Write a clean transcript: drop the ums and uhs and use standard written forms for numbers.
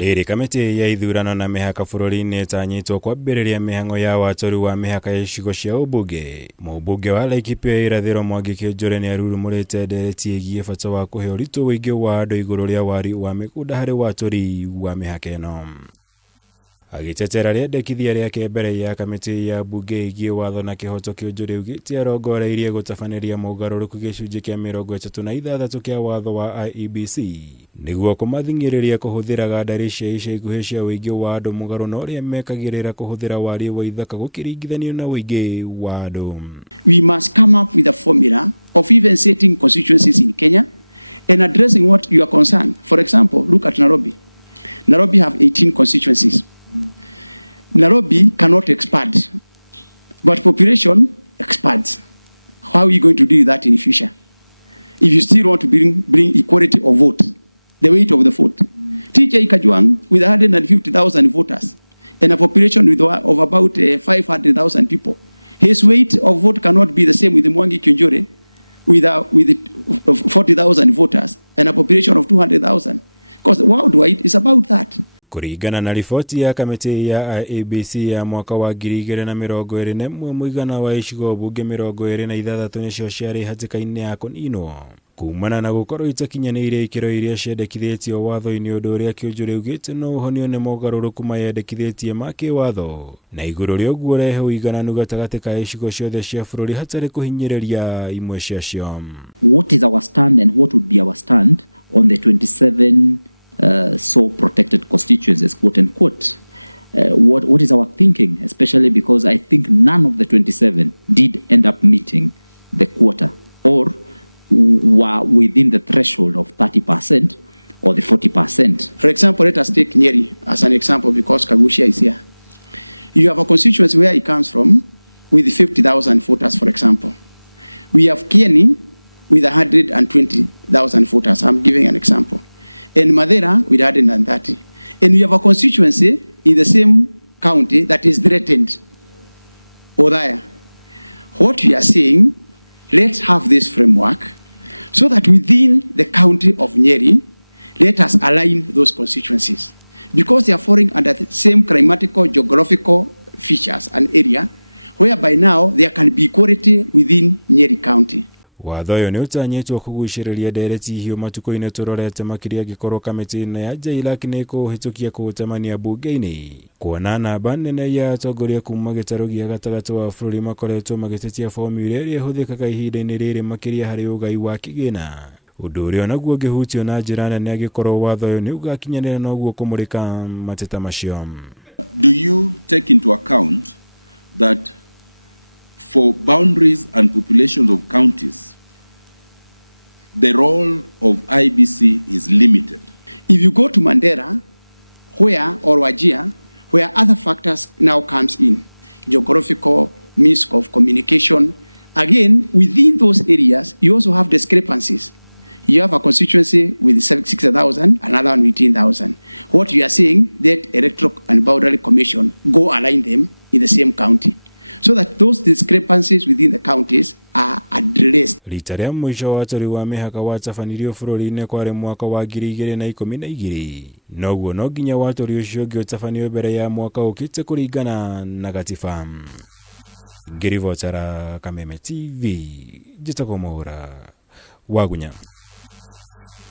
Rĩrĩ kamĩtĩ ya ithurano na mĩhaka bũrũri-inĩ ĩtanyĩtwo kwambĩrĩria mĩhang'o ya watũri wa mĩhaka ya icigo cia ũmbunge. Mũmbunge wa LAIKIPIA irathĩro MWANGI Kiunjuri nĩ arurumũrĩte ndereti ĩgiĩ bata wa kũhe ũritũ wĩingĩ wa andũ igũrũ rĩa wari wa mĩgũnda harĩ watũri wa mĩhaka ĩno. Agĩtetera rĩendekithia rĩake mbere ya kamĩtĩ ya mbunge ĩgiĩ watho na kĩhoto, Kiunjuri augĩte arongoreirie gũtabanĩria mogarũrũku gĩcunjĩ kĩa 36 kĩa watho wa IEBC nĩguo kũmathing'ĩrĩria kũhũthĩra gandari cia ica ikuhĩ cia wĩingĩ wa andũ mũgarũ na ũrĩa mekagĩrĩra kũhũthĩra wariĩ wa ithaka gũkĩringithanio na wĩingĩ wa andũ. We must come up with a formula of even setting constituencies in Kenya and addressing what you are concerned. For example, look at Nairobi. Nairobi have 18 constituencies. Nairobi cannot expand, but population expands. How are we going to do that in the future? If you still want to bring equality of vote, the weight of the vote. TJ Kajuang with 150,000 voters and a population of about 500,000 people. His weight of vote cannot be the same with MWANGI Kiunjuri with 40,000 voters and a population of 200,000. Because worldwide is about that. Kũringana na riboti ya kamĩtĩ ya IEBC ya mwaka wa 2021, mũigana wa icigo mbunge 26 nĩcio ciarĩ hatĩka-inĩ ya kũninwo kumana na gũkorwo itakinyanĩire ikĩro iria ciendekithĩtio watho-inĩ, ũndũ ũrĩa Kiunjuri augĩte no ũhonio nĩ mogarũrũku mayendekithĩtie ma kĩwatho na igũrũ rĩa ũguo rehe ũigananu gatagatĩ ka icigo ciothe cia bũrũri hatarĩ kũhinyĩrĩria imwe ciacio. What is our stand and what would be our stand on the 27 so protected constituencies, quote unquote? What is our thinking, especially because I think none of the 27 did end up meeting the quota or were within the threshold of 30% or the 40%. For example, let us take Nyeri as an example because Kagushia is here. You have a constituency where it comes from with 50,000 voters, for example. We have Kieni with 120,000 voters. I'm giving an example. And Madera with 130. And we have a constituency in the same county that is threatened, Odaya. What we are saying, let's have this framework so that within the county of Nyeri, let us align those constituencies. Because they are falling under the same climatical, geographical features and area, whereby now there can be equality within Nyeri County. Watho ũyũ nĩ ũtanyĩtwo kũgucĩrĩria ndereti hiũ matukũ-inĩ tũrorete makĩria angĩkorwo kamĩtĩ ya JLAC nĩ kũhĩtũkia kũhũtamania mbunge-inĩ, kuona namba nene ya atongoria kuma gĩtarũ gĩa gatagatĩ wa bũrũri makoretwo magĩtetia formula ĩrĩa ĩhũthĩkaga ihinda-inĩ rĩrĩ makĩria harĩ ũgai wa kĩgĩna, ũndũ ũrĩa naguo ũngĩhutio na njĩra nene angĩkorwo watho ũyũ nĩ ũgakinyanĩra na ũguo kũmũrĩka mateta macio. Do you take into account that for boundaries and populations of counties, the role of IEBC is limited? If you go to Mandera, or Wajir, where other factors now comes in, geographical, means of communication, again, within those areas, you also have discrepancies. You have a constituency with 6,000, another one with 18,000. What you are saying, that Electoral and Boundary Commission go align them in the same county, so that those discrepancies within the counties are addressed. Rita rĩa mũico watũri wa mĩhaka watabanirio bũrũri-inĩ kwarĩ mwaka wa 2012. Noguo no nginya watũri ũcio ũngĩ ũtabanio mbere ya mwaka ũkĩte kũringana na gatiba. Ngĩribotera Kameme TV, njĩtagwo Mwaura Wagunya.